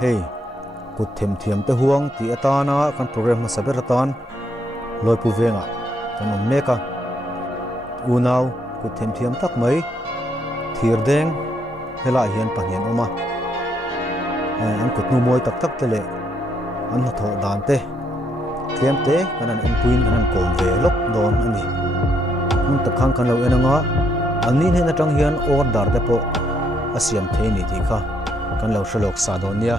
hey kut them thiam te huang ti atana kan program ma saber tan loi pu venga kan meka unau kut them thiam tak mai thir deng hela hian pahnian oma an kut nu moi tak tak te le an ho tho dan te tlem te kan an puin an kom ve lok don ani un ta khang kan lo enanga anin he na tang hian order te po asiam the ni ti kha kan lo shalok sa don nia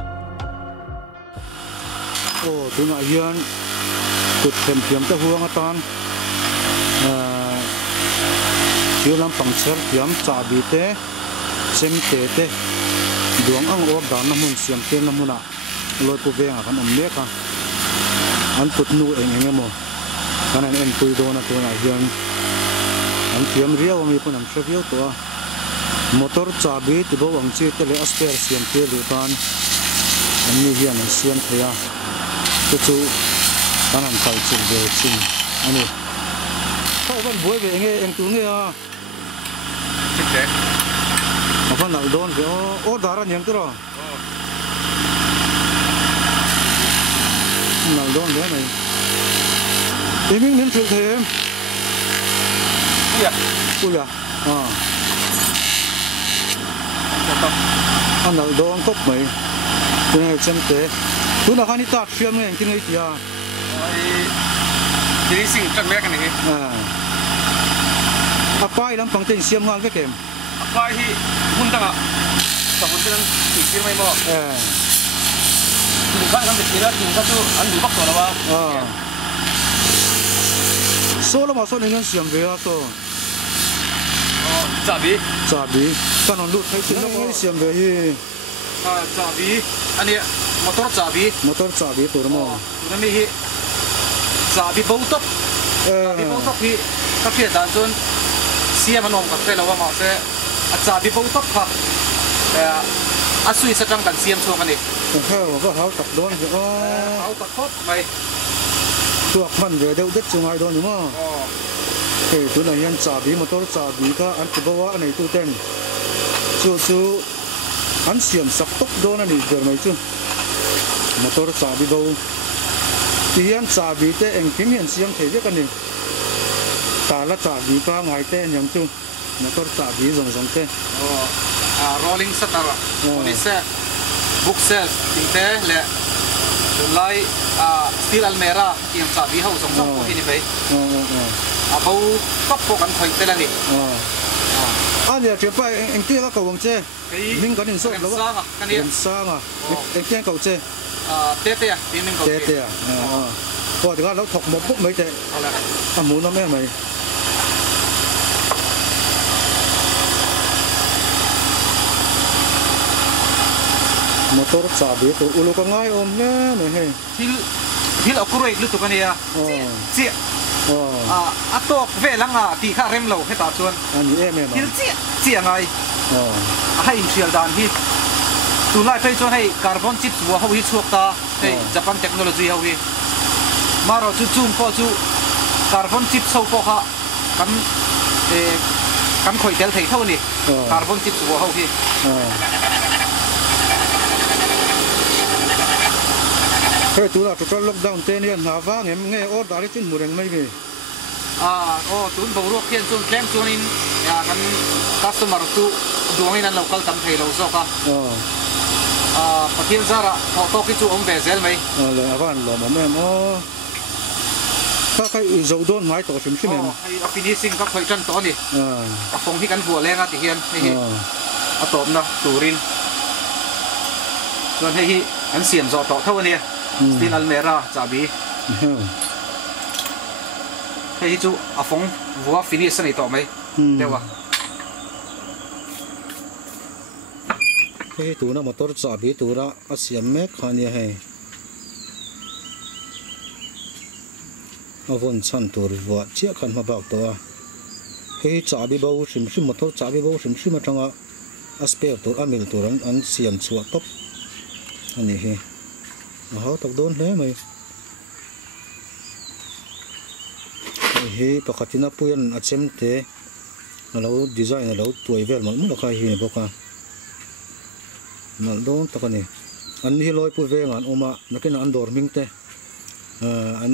o tuna hian kut them thiam te huang atan chilam pangcher thiam cha bi te sem te duang ang order na mun siam te na muna loi pu venga kan mek ka an put nu eng mo kan an en pui do na tuna hian an thiam riaw mi punam shriau to motor chabi ti bo ang chi te le aster siam te lu tan an ni hian an siam thaya chu kan an kai chu de chin ani khau ban boi ve nge eng tu nge a chite ma fan na don ve o daran yang tu ro na don ve mai eming nim thil them ya ula anh nào đó anh cốc mấy cái này xem thế tôi là khani tạt phim này cái này kia cái sinh trắc mẹ cái này pai lắm bằng tiền xiêm ngon với kèm pai thì hun tăng à còn hun tăng chỉ xiêm mấy mò chúng ta làm việc đó chúng ta chú anh đủ bắt rồi đó ba số là mà số này nhân xiêm về à số chả bí cái nó lụt thấy chuyện nó xiêm về hi chả bí anh ấy motor chả bí tụi nó mò tụi nó mi hi chả bí bầu tóc hi các phía đàn chun xiêm anh ông các cái lâu mà sẽ chả bí bầu tóc khác suy sẽ trăng đàn xiêm xuống anh ấy có háo tập đón rồi háo tập tốt mày tuộc mình về đâu đất chung ai đó đúng không thì tôi là nhân trả bí motor trả bí cả anh cứ bảo anh này tu tên chú anh xiêm sắp tốc đó này được mấy chứ motor trả bí đâu thì anh trả bí thế anh kiếm hiện xiêm thấy biết cái này ta là trả bí cả ngày tên nhầm chứ motor trả bí rong thế rolling setter police set book sales ting te le lai steel almera yang trả bí hậu rong ko hi ni bai bầu tóc của anh khởi tên là gì? Anh giờ chuyển phải anh kia các cầu vòng chơi, mình có định số đâu á? Định sang à? Anh kia cầu chơi? Tết à? Mình cầu chơi. Tết à? Coi thì nó thọc một phút mấy tệ. Anh muốn nó mấy mày? Motor trả biết tụi ulo có ngay ôm nhá này hay. Hil akurai lu tu kan ya. Cia. Atok ve langa ti kha rem lo heta chuan ani em em hil chi ngai hai initial dan hi tu lai phei chuan hei carbon chip wa ho hi chuak ta hei Japan technology ho hi maro chu chung ko chu carbon chip so ko kha kan khoi tel thei thau ni carbon chip wa ho hi hey tu là tụi lockdown tên hiền hả vang em nghe ô đã đi trên mùa mấy về tụi bầu ruột hiện chuan kem chuan in kan customer tu duang in an local tam thei lo zo ka pathian zara to ki chu om ve zel mai le avan lo mom em cái dầu đôn máy tổ súng súng em finishing các khởi chân to ni phong hi kan bua lenga ti hian hi atom na turin chuan hi an siam zo to thau ani steel almera chabi hei chu phong vua finish ani to mai dewa hei tu na motor chabi tu ra asiam mek khani hei avon chan tur vua chia khan ma bak to hei chabi bo sim motor chabi bo sim atanga asper tur amil tur an siam chuwa top ani he hau tak don hle mai he pakhatina puyan achem te alo design alo tuai vel mal mu kha hi ni boka mal don takani อันนี้ลอยผู้เวงอันออกมานักกินอันดอร์มิงเตอัน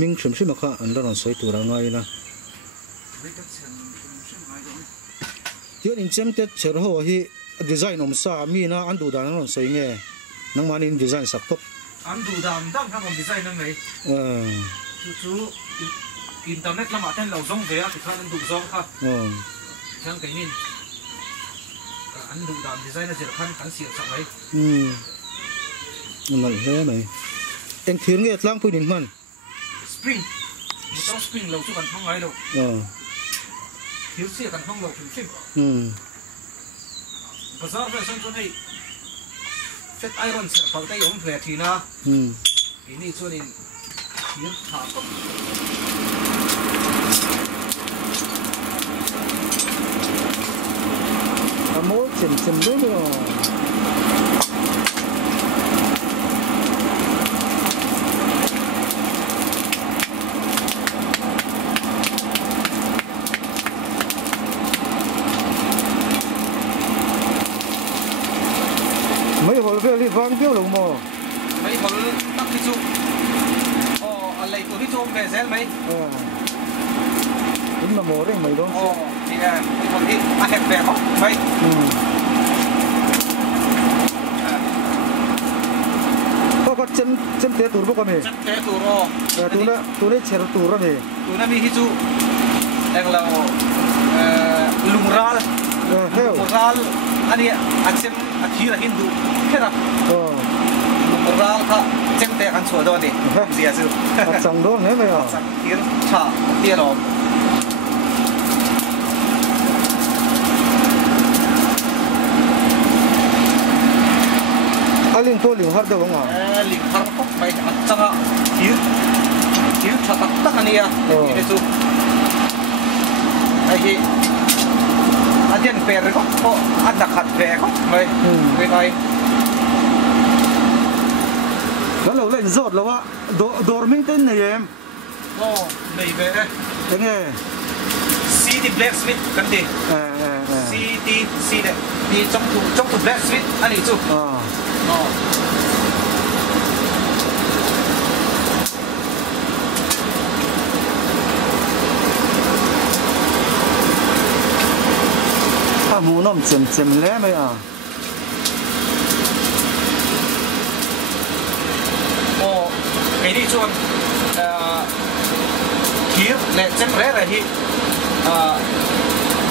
มิงชิมชิมค่ะอันนั้นสวยตัวละไงนะที่อันเจมเตเชอร์หัวที่ดีไซน์อมซามีนะอันดูดานนั่นสวยเงี้ยนังมันอินดีไซน์สักทบอันดูดานตั้งทำดีไซน์นั่นไงจู่อินเทอร์เน็ตละมาแทนเราส่งเสียที่ข้านั้นดูส่งค่ะช่างไก่นี่อันดูดานดีไซน์น่าจะขั้นเสียสักไหมนั่นแหละไหมเอ็งถือเงี้ยล้างพื้นดินมันสปริงมันต้องสปริงเราช่วยกันท่องไงเราถือเสียกันท่องเราถึงชิมภาษาเรื่องส่วนนี้เซตไอรอนเสียบางแต่ยังแผลทีนะอันนี้ส่วนนี้ถือขาก็โม่เจ็มด้วยมั้ยไม่หอลเฟลที่ฟังเกี่ยวหลงมั้งไม่หอลตักที่จุอ๋ออะไรตัวที่โจมเบสเซลไหมผมน่ะโม่เร่งไม่ต้องอ๋อนี่ไงไม่หอลที่อาแหกแบบเขาไหมก็เจมเตะตัวพวกนี้เจมเตะตัวตัวนี้เชื่อตัวแล้วนี่ตัวนั้นมีที่จุเองเราลุงรัลอันนี้อันเซมอันที่เราฮินดูแค่นั้นลุงรัลค่ะเจมเตะกันชัวร์ด้วยนี่เสียซื่อจังโดนเนี่ยไหมอ่ะที่ชาเตี้ยหรอลิงตัวลิงฮาร์ดเดี๋ยวว่าลิงฮาร์ดก็ไม่จังอ่ะที่ชาตักอันนี้อ่ะนี่สุไอ้ที่อันเดียนเปรย์ก็อันดักขัดแผลก็ไม่ไงแล้วเราเล่นสดแล้วว่าดอร์มิงเต้นเนี่ยมโอ้ไม่เบ้ยังไงซีดีแบล็กสมิธกันดิซีดีจงถูแบล็กสมิธอันนี้จุหมูน้ำเจ็มแล้วไหมอ่ะโอ้ไอ้นี่ชวนคิวและเจ็มแล้วอะไรที่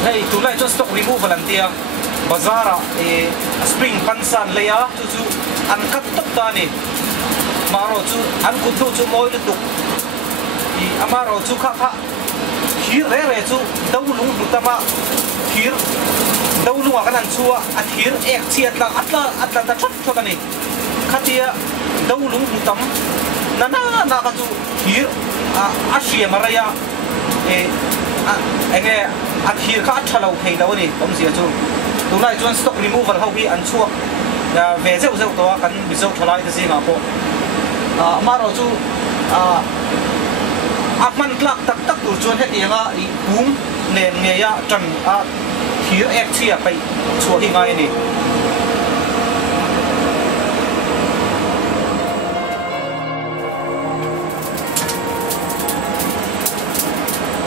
ให้ตัวไล่จนสต็อกรีมูฟลันเตียบาซาร์สปริงปันสันเลยอ่ะจู่อันกัดตับตานี่มาโรจู่อันกุดจู่มอยลุตุกอามาโรจู่ข้าคิวเร่จู่ดาวลุงบุตมาคิวดาวลุงกันนั่นชัวอันคิวเอกเชียดละอัตละตะชุดเท่ากันนี่ขัดเดียดาวลุงบุตมนั่นน่ะกันจู่คิวอาเชียมาระยะไอ้เงี้ยอันคิวข้าชัลเอาเพย์ดาวนี่ผมเสียจู่ตัวไล่จนสต็อกรีมูฟเขาพี่อันชัวเวเซลตัวกันมิโซชัลไลท์สิ่งอ่ะพอมาเราจู่อักมันกลักตักตัวจวนให้เองอ่ะบุ้งเนียนเงียจนคิวเอ็กเชียไปชัวที่ไงนี่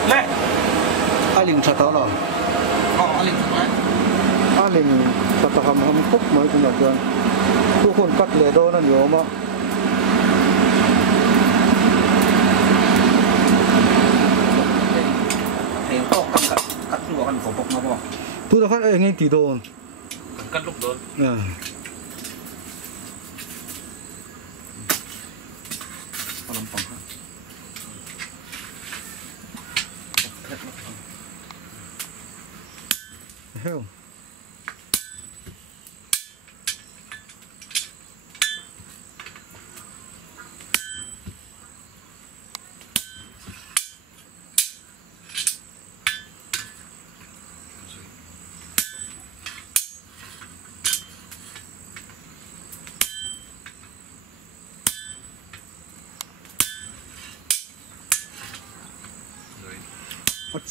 เล่อาลิงชัดแล้วหรออาลิงชัดไหมอาลิงชัดทำมันปุ๊บเหมือนกันอย่างเดิมทุกคนกัดเลยโดนนั่นอยู่มั้งกัดหัวกันผมบอกมาบอกทุกท่านเองกี่โดนกัดลูกโดนเอาลำปังครับเฮ้ย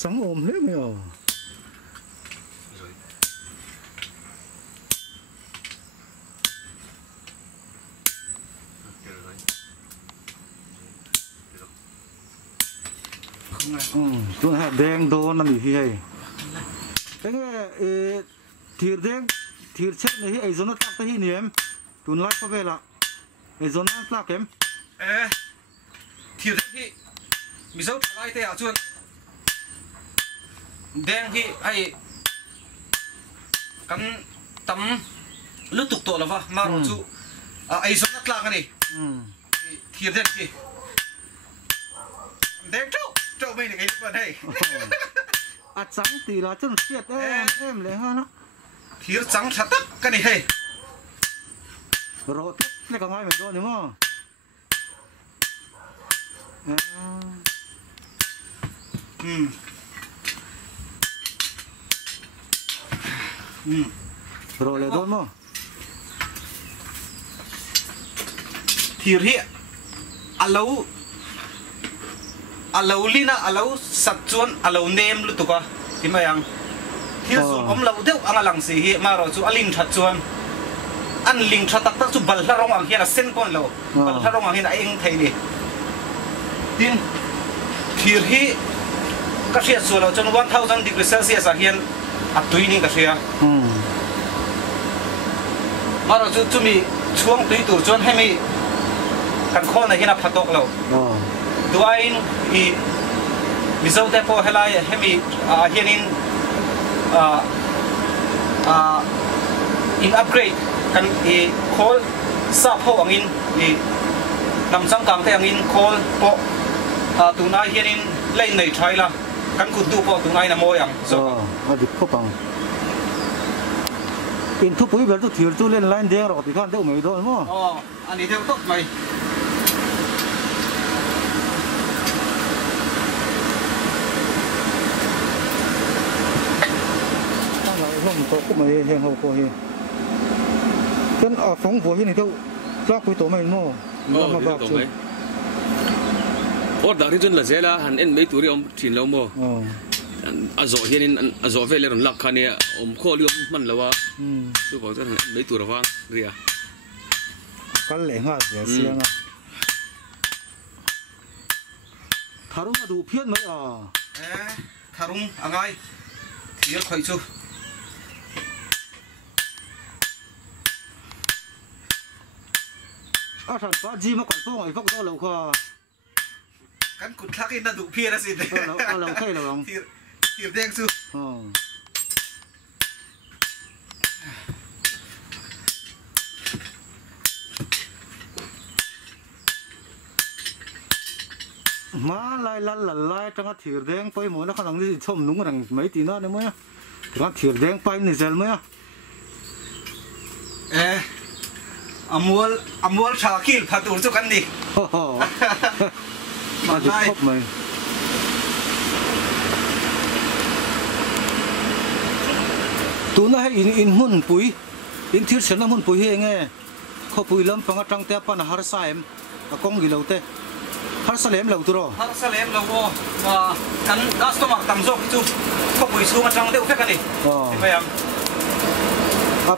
สังอมเลยไหมอ่ะ tuần hè đen đồ nằm gì hay cái nghe thiệt đen thiệt chết này ấy rồi nó tắt tới hi em tuần lại có về là ấy rồi nó tắt kém thiệt hi mi dấu lại thế à chuan đen hi ai kan tắm lúc tục tổ là va mà rồi chú ấy rồi nó tắt cái này thiệt đen hi đen trâu mấy này cái vấn đề trắng thì là chân thiệt em lấy ha nó thiệt trắng thật cái này hay rồi này còn ai phải rồi đúng không rồi lấy đôi mà thiệt hi alo lina alo sat chuan alo nem lu tuka timayang thil zum om lo deuh anga lang si hi ma ro chu aling that chuan an ling tha tak tak chu bal hla rong ang hian a sen pon lo bal hla rong ang hian a eng thei ni tin thir hi ka hriat chu lo chon 1000 degrees celsius a hian a tui ni ka hria ma ro chu chumi chuang tui tur chuan hemi kan khon a hian a phatok lo duain i mizo te po helai hemi hianin in upgrade kan i call sa pho angin i nam sang kam te angin call po tunai hianin lein nei thaila kan ku tu po tunai na moyang so dik ko pang in thu pui ber tu thir tu len line de ro ti khan deuh mai do mo ani deuh tok mai không có cũng mày hàng hậu của hiền chân ở phóng của hiền này đâu ra cuối tổ mày mua mà bạc chứ ở đó thì chân là dễ là hắn em mấy tuổi ông chín lâu mua rồi hiền rồi về lên lạc khăn này ông khó liêu mình là wa tôi bảo chân mấy tuổi rồi ria cái lẽ ha dễ xiang à thằng nó đủ phiền mấy thằng anh ai thiệt khỏi chưa thằng có gì mà còn phong ấy phong đó lâu qua kan cụt khắc in là đủ phiền là gì đấy lâu thay là không thiệt đen chưa má lai lăn lai trong cái thiệt đen quay mỗi nó khả năng gì xôm đúng rằng mấy tí nữa đấy mới cái thiệt đen quay này giờ mới amul shakil phatur chu kan ni mà được khóc mày tú nó hay in hun pui in thiệt sen hun pui hi nghe kho pui lam panga trăng te pan har sa em a kong gi lo te har sa lem lo tu ro har sa lem lo wo kan customer tam jok chu kho pui su ma trăng te u phek ani bayam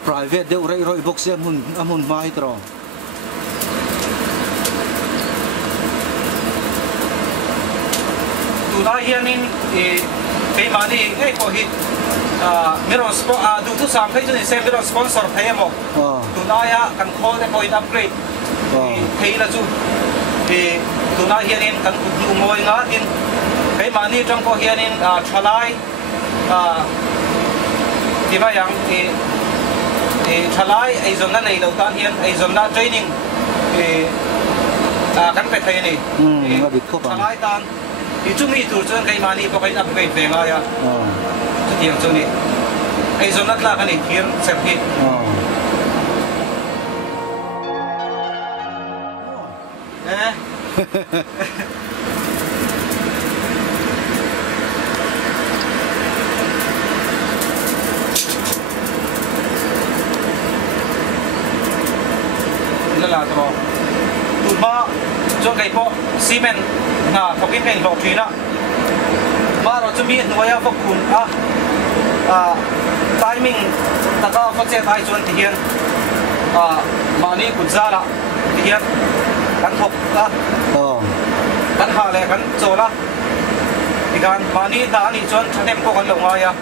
private deu roi box amun mai tro tu na hianin cái mani cái ko hi mero du tu sam phei chu ni sem mero sponsor phei mo tu na ya kan khol te point upgrade phei la chu tu na hianin kan ku ngoi nga in cái mani trong ko hianin thalai ti ba yang thalai ai zon na nei lo tan hian ai zon na training kan pe thei ni thalai tan i chu mi tur chuan kai mani po kai upgrade ve nga ya chu tiang chu ni ai zon na tla kan ni thir sep hi là to tụi ba cho cái po cement na có cái ngành lọc thủy đó ba rồi cho biết nuôi áo phục quần timing ta có phát triển thay chuẩn thì hiện mà đi quần ra là thì hiện cắn thục cắn hà này cắn chỗ đó thì gan mà ni đã ni chọn thằng em có con lồng ai à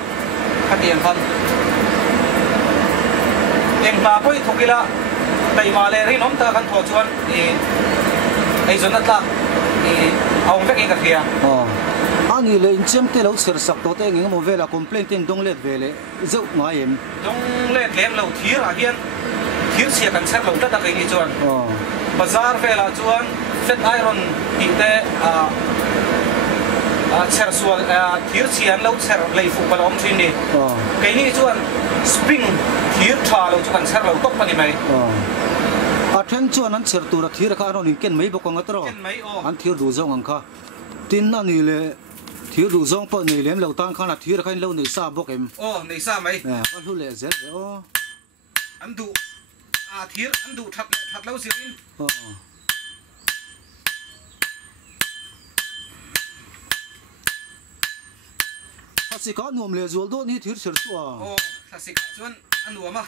cái tiền phân em mà bôi thuộc cái là tại mà lẽ riêng nôm ta gan thọ chọn thì ai chọn đó thì ông phải cái kia anh là chém tới lâu sửa sắc tốt anh em về là complaint tên đông lết về lệ dẫu ngay em đông lết lem lâu thier à hiền thier xe cần sát lâu tất cả cái gì chọn bazar về là chọn flat iron thì thế cher sual thier chian lâu cher lấy phụ vào ông trên đi cái này chọn spring thier thà lâu chọn sát lâu tốt bao nhiêu mấy then chuan an cher tur a thir kha ron in ken mai bokong atro an thir du zong ang kha tin ani le thir du zong pa nei lem lo tan khan a thir khain lo nei sa bok em nei sa mai a hu le zel an du thir an du that lo sirin si ka nuam le zol do ni thir cher su a si ka chuan an nuam a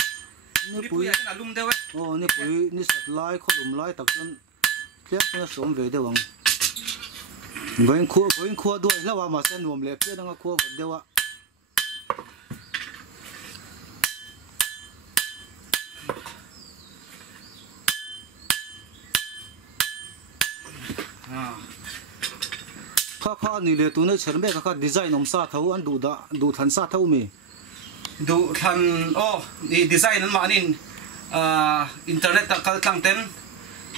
ni pui na lum dewe ni pui ni sat lai kholum lai tak chun tlek na som ve dewang voin khu do lawa ma sen nuam le pe danga khu va dewa kha ni le tu na cher me kha design om sa thau an du than sa thau mi du than i design an ma anin internet ta kal tlang ten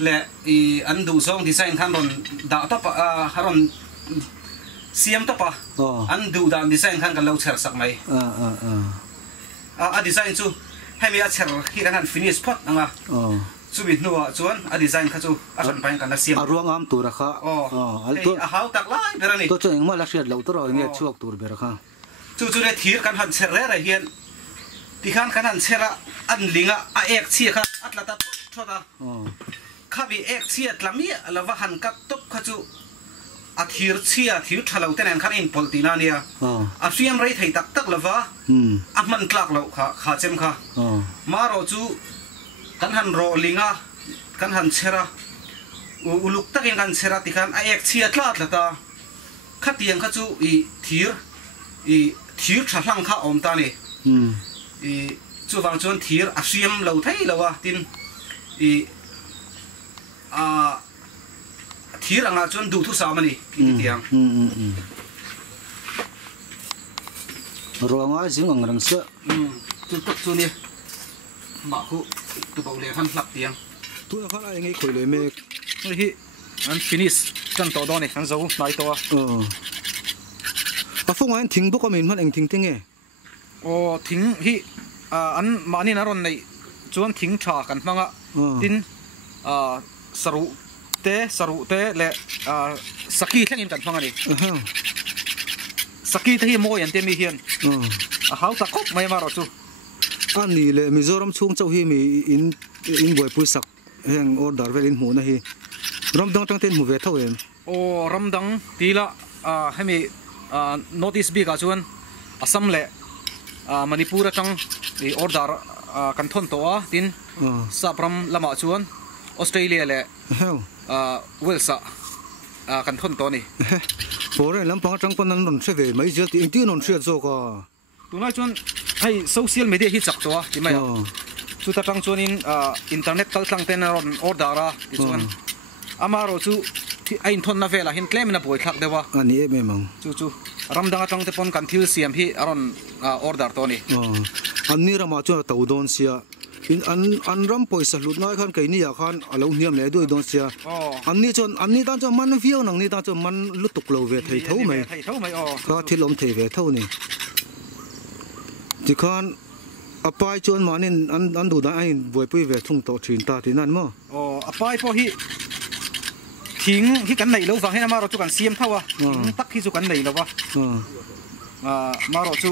le i an du song design khan ron da ta pa haron siam ta pa an du da design khan kan lo cher sak mai design chu hemi a cher hi kan han finish pot anga chu bi nuwa chuan a design kha chu a ron pain kan a siam ruang am tur kha to a hau tak lai berani to cheng ma la hriat lo to ro nge chuak tur ber kha chu le thir kan han cher re hian ti khan kan han chera an linga a ek chi kha atla ta thoda kha bi ek chi atlami alawa han kat top kha chu a thir thalo ten an khan in poltina nia a siam rei thei tak lawa a man tlak lo kha chem kha ma ro chu kan han ro linga kan han chera uluk takin kan chera ti khan a ek chi atla ta kha tiang kha chu i thir thlang kha om ta ni chu wang chuan thir a siam lo thei lawa tin thir anga chuan du thu sa mani ki tiang ronga jing ang rang sa chu tak chu ni ma khu tu bau le khan hlak tiang tu na khala ngai khoi le me hi an finish kan to do ni kan zo nai to a phong an thing bok amin man eng thing e thing hi an mani na ron nei chuan thing tha kan manga tin saru te le saki thlengin kan manga ni saki te hi mo yan te mi hian hau ta kop mai ma ro chu ani le mizoram chung chau hi mi in boy pu sak heng order velin mu na hi ramdang tang ten mu ve thau em ramdang tila hemi notice bi ka chuan asam le manipur atang i order kan thon to a tin sapram lama chuan australia le wales kan thon to ni pore lampang atang panan non se ve mai jel ti ti non se zo ka tunai chuan hai social media hi chak to a ti mai chu ta tang chuan in internet kal tlang ten ron order a ti chuan amaro chu ain thon na vela hin claim na boi thak dewa ani e me mang chu ramdang atang te pon kan thil siam hi aron order to ni anni rama chu ta udon sia in an ram poisa lut ngai khan kai ni ya khan alo niam le doi don sia anni tan chu man viau nang ni tan chu man lutuk lo ve thei thau mai ka thilom thei ve thau ni ti khan apai chuan manin an du da ai voi pui ve thung to thin ta ti nan mo apai po hi thing hi kan nei lo wang he ma ro chu kan siam thawa tak hi chu kan nei lo wa ma ro chu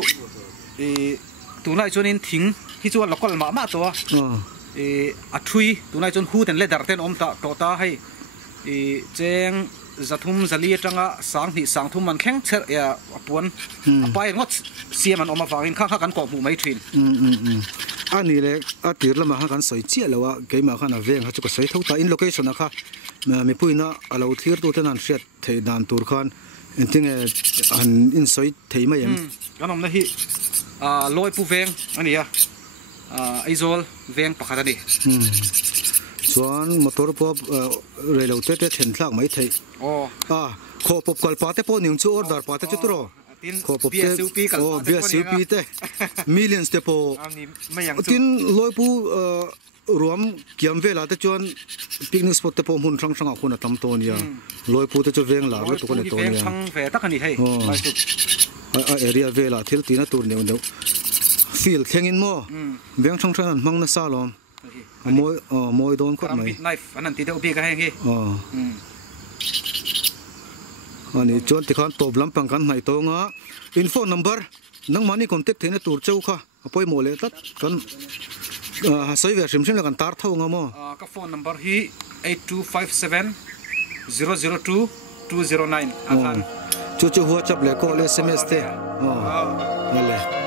tu nai chuan in thing hi chu local ma to a thui tu nai chuan hu ten le dar ten om ta to ta hai cheng zathum zali atanga sang hi sang thum man khleng cher ya apon apai ngot siam an oma wangin kha kan ko mu mai thin ani le atir lama ha kan soi chia lawa keima khan a veng ha chu ko soi thau ta in location a kha mi puina alo thir tu tenan hriat thei dan tur khan tiếng anh in soi thấy mấy em cái nôm này hi lôi pu veng anh đi izol veng pakhat ani chuan motor pop relo te then thlak mai thei kho pop kal pa te po ning chu order pa te chu tro kho pop te BSUP te millions te po tin loi pu ruam kiam vela te chuan picnic spot te po mun thang thang a khuna tam to nia loi pu te chu veng la lo to ko ne to nia thang ve tak ani hei area vela thil tina tur neu neu feel thengin mo veng thang thang an mang na sa lom moi don khot mai knife anan ti te upi ka heng hi ani chuan ti khan top lam pang kan mai to nga info number nang mani contact thena tur cheu kha apoi mo le tat kan sai ve sim sim la kan tar thau nga mo ka phone number hi 8257 002 209 akan chu WhatsApp le call SMS te le